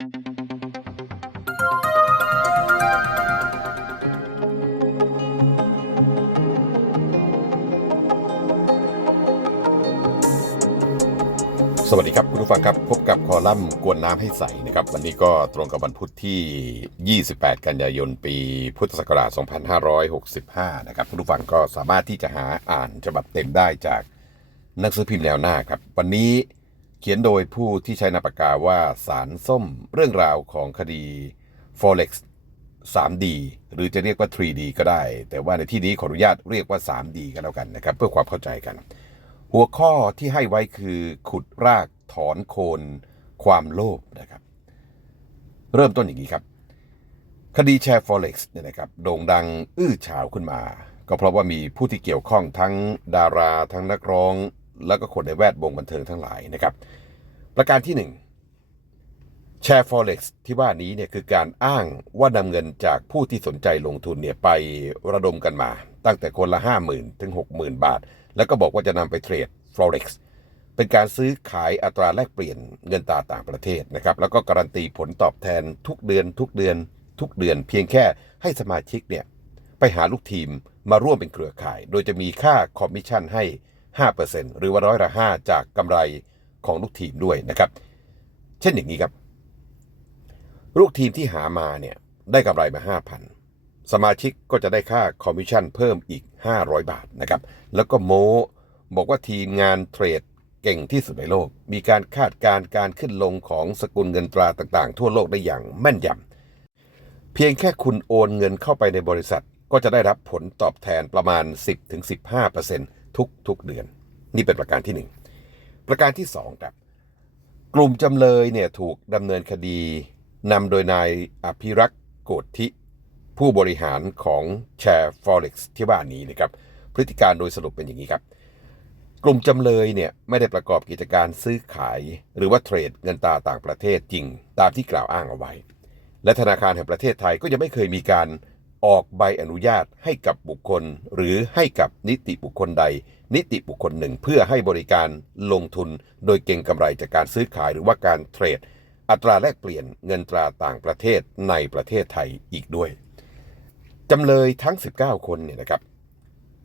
สวัสดีครับ คุณผู้ฟังครับ พบกับคอลัมน์กวนน้ำให้ใสนะครับ วันนี้ก็ตรงกับวันพุธที่ 28 กันยายน ปีพุทธศักราช 2565 นะครับ คุณผู้ฟังก็สามารถที่จะหาอ่านฉบับเต็มได้จากหนังสือพิมพ์แนวหน้าครับ วันนี้ เขียนโดยผู้ที่ใช้นามปากกาว่าสารส้มเรื่องราวของคดี Forex 3D หรือจะเรียกว่า 3D ก็ได้ แต่ว่าในที่นี้ขออนุญาตเรียกว่า 3D กันแล้วกันนะครับ เพื่อความเข้าใจกัน หัวข้อที่ให้ไว้คือขุดรากถอนโคนความโลภนะครับ เริ่มต้นอย่างนี้ครับ คดีแชร์ Forex เนี่ยนะครับโด่งดังอื้อฉาวขึ้นมา ก็เพราะว่ามีผู้ที่เกี่ยวข้องทั้งดารา ทั้งนักร้อง แล้วก็คนในแวดวงบันเทิงทั้งหลายนะครับ ประการที่หนึ่งแชร์ Forex ที่ว่านี้เนี่ยคือการอ้างว่านำเงินจากผู้ที่สนใจลงทุนเนี่ยไประดมกันมา ตั้งแต่คนละ 50,000 ถึง 60,000 บาท แล้วก็บอกว่าจะนำไปเทรด Forex เป็นการซื้อขายอัตราแลกเปลี่ยนเงินตราต่างประเทศนะครับ แล้วก็การันตีผลตอบแทนทุกเดือน ทุกเดือน ทุกเดือน เพียงแค่ให้สมาชิกเนี่ยไปหาลูกทีมมาร่วมเป็นเครือข่าย โดยจะมีค่าคอมมิชชั่นให้ 5%หรือว่าร้อยละ5จากกำไรของลูกทีมด้วยนะครับ เช่นอย่างนี้ครับ ลูกทีมที่หามาเนี่ยได้กำไรมา 5,000 สมาชิกก็จะได้ค่าคอมมิชชั่นเพิ่มอีก 500 บาทนะครับ แล้วก็โมบอกว่าทีมงานเทรดเก่งที่สุดในโลก มีการคาดการณ์การขึ้นลงของสกุลเงินตราต่างๆ ทั่วโลกได้อย่างแม่นยำ เพียงแค่คุณโอนเงินเข้าไปในบริษัท ก็จะได้รับผลตอบแทนประมาณ 10-15%ทุก ทุกๆเดือน นี่เป็นประการที่ 1 ประการที่2ครับกลุ่มจำเลยเนี่ยถูกดำเนินคดีนำโดยนายอภิรักษ์โกฏทิผู้บริหารของแชร์ Forex ที่ว่านี้นะครับพฤติการโดยสรุปเป็นอย่างนี้ครับ กลุ่มจำเลยเนี่ยไม่ได้ประกอบกิจการซื้อขาย หรือว่าเทรดเงินตราต่างประเทศจริง ตามที่กล่าวอ้างเอาไว้ และธนาคารแห่งประเทศไทยก็ยังไม่เคยมีการ ออกใบอนุญาตให้กับบุคคล หรือให้กับนิติบุคคลใด นิติบุคคลหนึ่งเพื่อให้บริการลงทุน โดยเก่งกำไรจากการซื้อขายหรือว่าการเทรด อัตราแลกเปลี่ยนเงินตราต่างประเทศในประเทศไทยอีกด้วยจำเลยทั้ง 19 คนเนี่ยนะครับ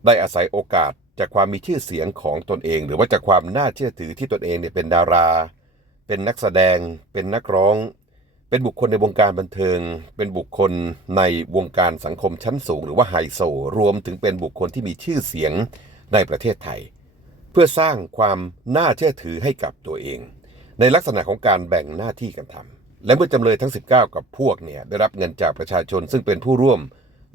ได้อาศัยโอกาสจากความมีชื่อเสียงของตนเอง หรือว่าจากความน่าเชื่อถือที่ตนเองเนี่ยเป็นดารา เป็นนักแสดง เป็นนักร้อง เป็นบุคคลในวงการบันเทิง เป็นบุคคลในวงการสังคมชั้นสูง หรือว่าไฮโซ รวมถึงเป็นบุคคลที่มีชื่อเสียงในประเทศไทย เพื่อสร้างความน่าเชื่อถือให้กับตัวเอง ในลักษณะของการแบ่งหน้าที่กันทำและเมื่อจำเลยทั้ง 19 กับพวกเนี่ยได้รับเงินจากประชาชนซึ่งเป็นผู้ร่วม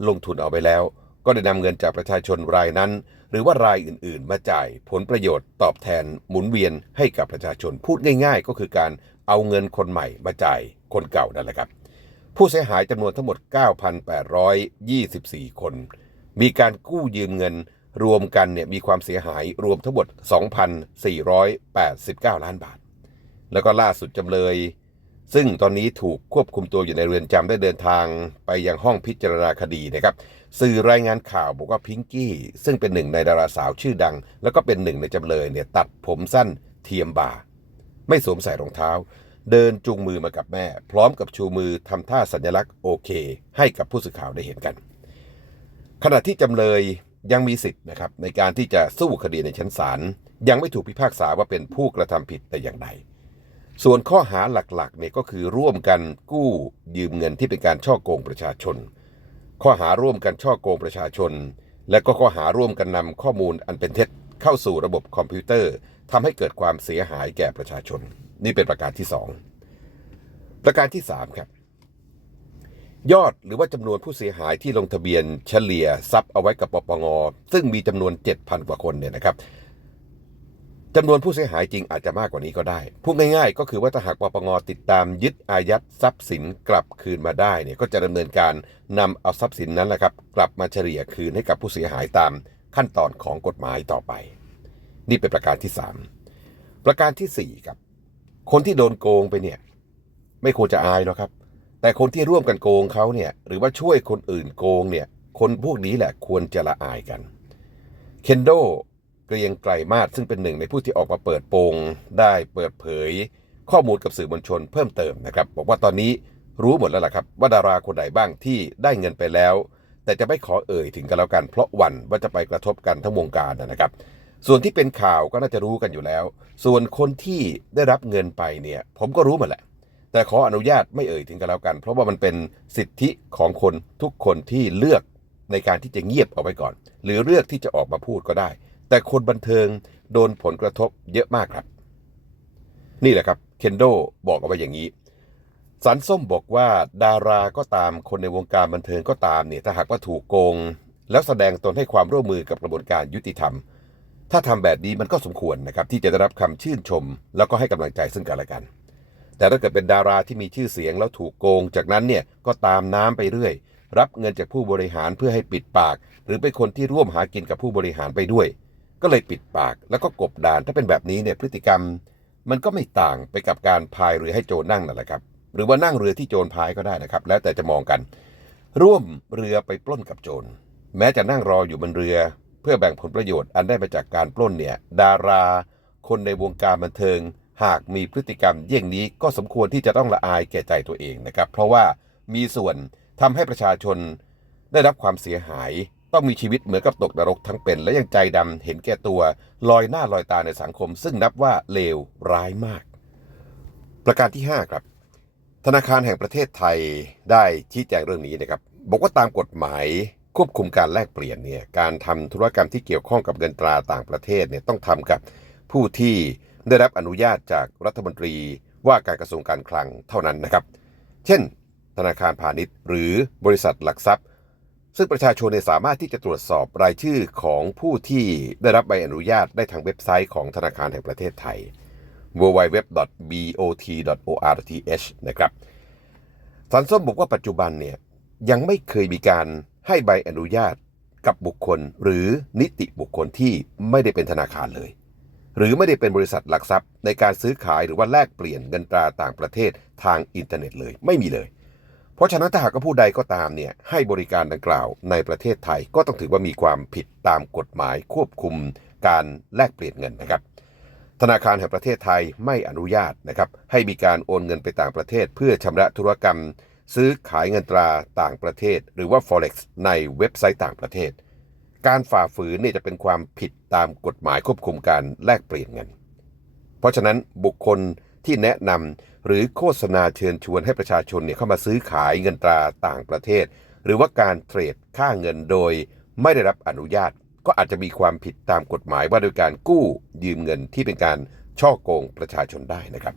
ลงทุนเอาไปแล้ว ก็ได้นำเงินจากประชาชนรายนั้น หรือว่ารายอื่น ๆ มาจ่ายผลประโยชน์ตอบแทนหมุนเวียนให้กับประชาชนพูดง่าย ๆ ก็คือการ เอาเงินคนใหม่มาจ่ายคนเก่านั่นแหละครับ ผู้เสียหายจำนวนทั้งหมด 9,824 คน มีการกู้ยืมเงินรวมกันเนี่ยมีความเสียหายรวมทั้งหมด 2,489 ล้านบาท แล้วก็ล่าสุดจำเลย ซึ่งตอนนี้ถูกควบคุมตัวอยู่ในเรือนจำได้เดินทางไปยังห้องพิจารณาคดีนะครับ สื่อรายงานข่าวบอกว่าพิงกี้ ซึ่งเป็นหนึ่งในดาราสาวชื่อดัง แล้วก็เป็นหนึ่งในจำเลยเนี่ยตัดผมสั้นเทียมบ่า ไม่สวมใส่รองเท้า เดินจูงมือมากับแม่ พร้อมกับชูมือทำท่าสัญลักษณ์โอเค ให้กับผู้สื่อข่าวได้เห็นกัน ขณะที่จำเลยยังมีสิทธิ์นะครับในการที่จะสู้คดีในชั้นศาลยังไม่ถูกพิพากษาว่าเป็นผู้กระทำผิดแต่อย่างใดส่วนข้อหาหลักๆเนี่ยก็คือร่วมกันกู้ยืมเงินที่เป็นการช่อโกงประชาชน ข้อหาร่วมกันช่อโกงประชาชน และก็ข้อหาร่วมกันนำข้อมูลอันเป็นเท็จเข้าสู่ระบบคอมพิวเตอร์ ทำให้เกิดความเสียหายแก่ประชาชน นี่เป็นประการที่ 2 ประการที่ 3 ครับ ยอดหรือว่าจำนวนผู้เสียหายที่ลงทะเบียนเฉลี่ยทรัพย์เอาไว้กับปปงซึ่งมีจำนวน 7,000 กว่าคนเนี่ยนะครับจำนวนผู้เสียหายจริงอาจจะมากกว่านี้ก็ได้ พูดง่ายๆ ก็คือว่าถ้าหากปปงติดตามยึดอายัดทรัพย์สินกลับคืนมาได้เนี่ยก็จะดำเนินการนำเอาทรัพย์สินนั้นแหละครับ กลับมาเฉลี่ยคืนให้กับผู้เสียหายตามขั้นตอนของกฎหมายต่อไป นี่เป็นประการที่ 3 ประการทีสี่ 4 ครับ คนที่โดนโกงไปเนี่ย ไม่ควรจะอายหรอกครับ แต่คนที่ร่วมกันโกงเขาเนี่ย หรือว่าช่วยคนอื่นโกงเนี่ย คนพวกนี้แหละควรจะละอายกัน เคนโดเกรียงไกรมาศซึ่งเป็นหนึ่งในผู้ที่ออกมาเปิดโปงได้เปิดเผย ข้อมูลกับสื่อมวลชนเพิ่มเติมนะครับ บอกว่าตอนนี้รู้หมดแล้วล่ะครับ ว่าดาราคนไหนบ้างที่ได้เงินไปแล้ว แต่จะไม่ขอเอ่ยถึงกันแล้วกัน เพราะหวันว่าจะไปกระทบกันทั้งวงการนะครับ ส่วนที่เป็นข่าวก็น่าจะรู้กันอยู่แล้ว ส่วนคนที่ได้รับเงินไปเนี่ยผมก็รู้หมดแหละ แต่ขออนุญาตไม่เอ่ยถึงกันแล้วกัน เพราะว่ามันเป็นสิทธิของคนทุกคนที่เลือกในการที่จะเงียบเอาไว้ก่อน หรือเลือกที่จะออกมาพูดก็ได้ แต่คนบันเทิงโดนผลกระทบเยอะมากครับ นี่แหละครับเคนโดบอกเอาไว้อย่างนี้สันส้มบอกว่าดาราก็ตามคนในวงการบันเทิงก็ตามเนี่ยถ้าหากว่าถูกโกง แล้วแสดงตนให้ความร่วมมือกับกระบวนการยุติธรรม ถ้าทำแบบนี้มันก็สมควรนะครับที่จะได้รับคำชื่นชม แล้วก็ให้กำลังใจซึ่งกันและกัน แต่ถ้าเกิดเป็นดาราที่มีชื่อเสียงแล้วถูกโกง จากนั้นเนี่ยก็ตามน้ำไปเรื่อย รับเงินจากผู้บริหารเพื่อให้ปิดปาก หรือเป็นคนที่ร่วมหากินกับผู้บริหารไปด้วย ก็เลยปิดปากแล้วก็กบดานถ้าเป็นแบบนี้เนี่ยพฤติกรรม มันก็ไม่ต่างไปกับการพายเรือให้โจรนั่งนั่นแหละครับหรือว่านั่งเรือที่โจรพายก็ได้นะครับ แล้วแต่จะมองกัน ร่วมเรือไปปล้นกับโจรแม้จะนั่งรออยู่บนเรือ พื่อแบ่งผลประโยชน์อันได้มาจากการปล้นเนี่ยดารา คนในวงการบันเทิง หากมีพฤติกรรมเยี่ยงนี้ก็สมควรที่จะต้องละอายแก่ใจตัวเองนะครับ เพราะว่ามีส่วนทำให้ประชาชนได้รับความเสียหาย ต้องมีชีวิตเหมือนกับตกนรกทั้งเป็น และยังใจดำเห็นแก่ตัว ลอยหน้าลอยตาในสังคม ซึ่งนับว่าเลวร้ายมาก ประการที่ 5 ครับ ธนาคารแห่งประเทศไทยได้ชี้แจงเรื่องนี้นะครับบอกว่าตามกฎหมาย ควบคุมการแลกเปลี่ยนเนี่ยการทำธุรกรรมที่เกี่ยวข้องกับเงินตราต่างประเทศเนี่ยต้องทำกับผู้ที่ได้รับอนุญาตจากรัฐมนตรีว่าการกระทรวงการคลังเท่านั้นนะครับ เช่น ธนาคารพาณิชย์ หรือบริษัทหลักทรัพย์ ซึ่งประชาชนสามารถที่จะตรวจสอบรายชื่อของผู้ที่ได้รับใบอนุญาตได้ทางเว็บไซต์ของธนาคารแห่งประเทศไทย www.bot.or.th นะครับสันส้มบอกว่าปัจจุบันเนี่ยยังไม่เคยมีการ ให้ใบอนุญาตกับบุคคล หรือนิติบุคคลที่ไม่ได้เป็นธนาคารเลย หรือไม่ได้เป็นบริษัทหลักทรัพย์ ในการซื้อขายหรือว่าแลกเปลี่ยนเงินตราต่างประเทศทางอินเทอร์เน็ตเลยไม่มีเลย เพราะฉะนั้นถ้าหากผู้ใดก็ตามเนี่ยให้บริการดังกล่าวในประเทศไทยก็ต้องถือว่ามีความผิดตามกฎหมายควบคุมการแลกเปลี่ยนเงินนะครับธนาคารแห่งประเทศไทยไม่อนุญาตนะครับให้มีการโอนเงินไปต่างประเทศ เพื่อชำระธุรกรรม ซื้อขายเงินตราต่างประเทศ หรือว่า forex ในเว็บไซต์ต่างประเทศ การฝ่าฝืนเนี่ยจะเป็นความผิดตามกฎหมายควบคุมการแลกเปลี่ยนเงิน เพราะฉะนั้นบุคคลที่แนะนำหรือโฆษณาเชิญชวนให้ประชาชนเนี่ยเข้ามาซื้อขายเงินตราต่างประเทศ หรือว่าการเทรดค่าเงินโดยไม่ได้รับอนุญาต ก็อาจจะมีความผิดตามกฎหมายว่าโดยการกู้ยืมเงินที่เป็นการช่อโกงประชาชนได้นะครับ